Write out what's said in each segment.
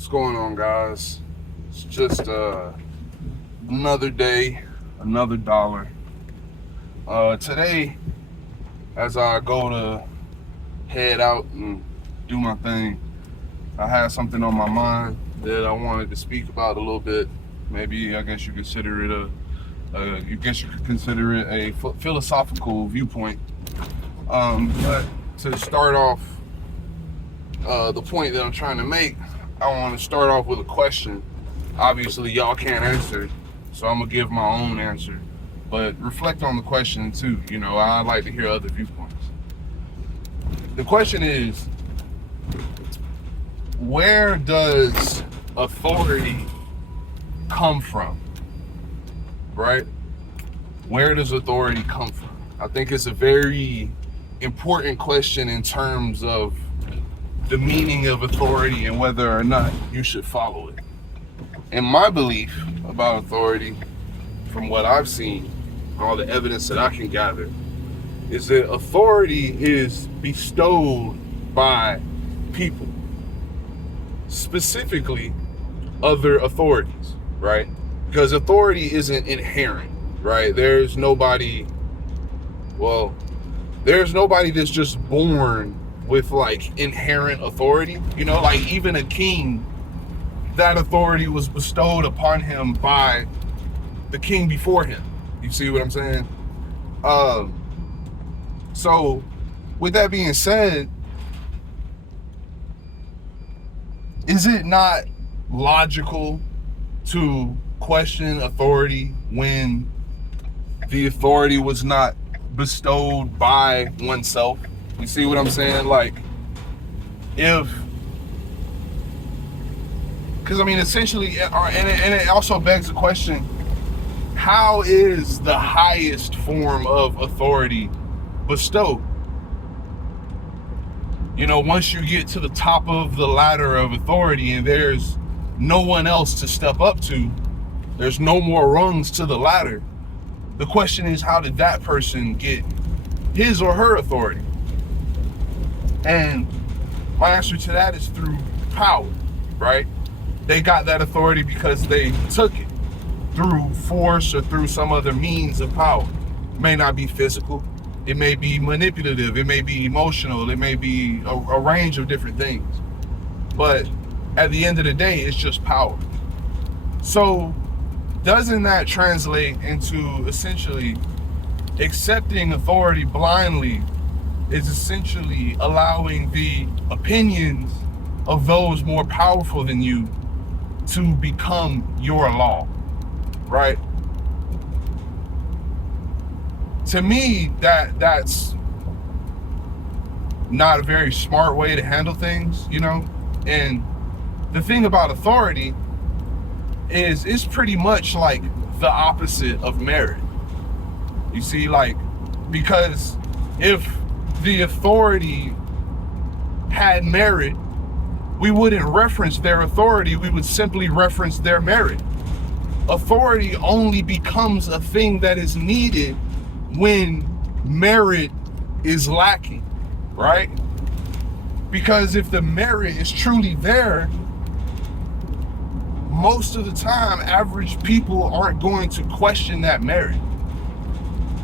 What's going on, guys? It's just another day, another dollar. Today, as I go to head out and do my thing, I had something on my mind that I wanted to speak about a little bit. Maybe I guess you consider it a philosophical viewpoint. But to start off, the point that I'm trying to make, I want to start off with a question. Obviously, y'all can't answer, so I'm gonna give my own answer. But reflect on the question too. I'd like to hear other viewpoints. The question is, where does authority come from? Right? Where does authority come from? I think it's a very important question in terms of the meaning of authority and whether or not you should follow it. And my belief about authority, from what I've seen, all the evidence that I can gather, is that authority is bestowed by people, specifically other authorities, right? Because authority isn't inherent, right? There's nobody that's just born with like inherent authority. Like even a king, that authority was bestowed upon him by the king before him. You see what I'm saying? So with that being said, is it not logical to question authority when the authority was not bestowed by oneself? You see what I'm saying? Like, essentially, and it also begs the question, how is the highest form of authority bestowed? Once you get to the top of the ladder of authority and there's no one else to step up to, there's no more rungs to the ladder. The question is, how did that person get his or her authority? And my answer to that is through power, right? They got that authority because they took it through force or through some other means of power. It may not be physical. It may be manipulative. It may be emotional. It may be a range of different things. But at the end of the day, it's just power. So doesn't that translate into essentially accepting authority blindly is essentially allowing the opinions of those more powerful than you to become your law, right? To me, that's not a very smart way to handle things, And the thing about authority is it's pretty much like the opposite of merit. You see, because if the authority had merit, we wouldn't reference their authority, we would simply reference their merit. Authority only becomes a thing that is needed when merit is lacking, right? Because if the merit is truly there, most of the time, average people aren't going to question that merit.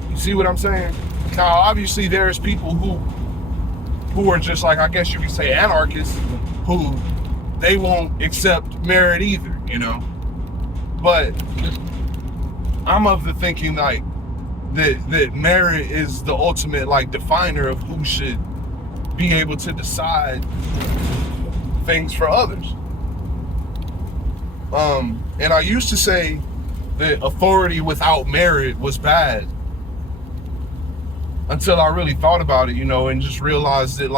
You see what I'm saying? Now, obviously, there's people who are just like, I guess you could say, anarchists, who they won't accept merit either, But I'm of the thinking that merit is the ultimate definer of who should be able to decide things for others. And I used to say that authority without merit was bad, until I really thought about it, and just realized that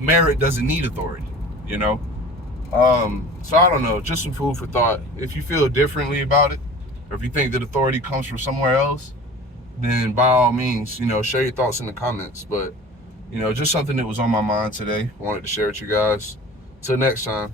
merit doesn't need authority, So I don't know, just some food for thought. If you feel differently about it, or if you think that authority comes from somewhere else, then by all means, share your thoughts in the comments. But, just something that was on my mind today. I wanted to share with you guys. Till next time.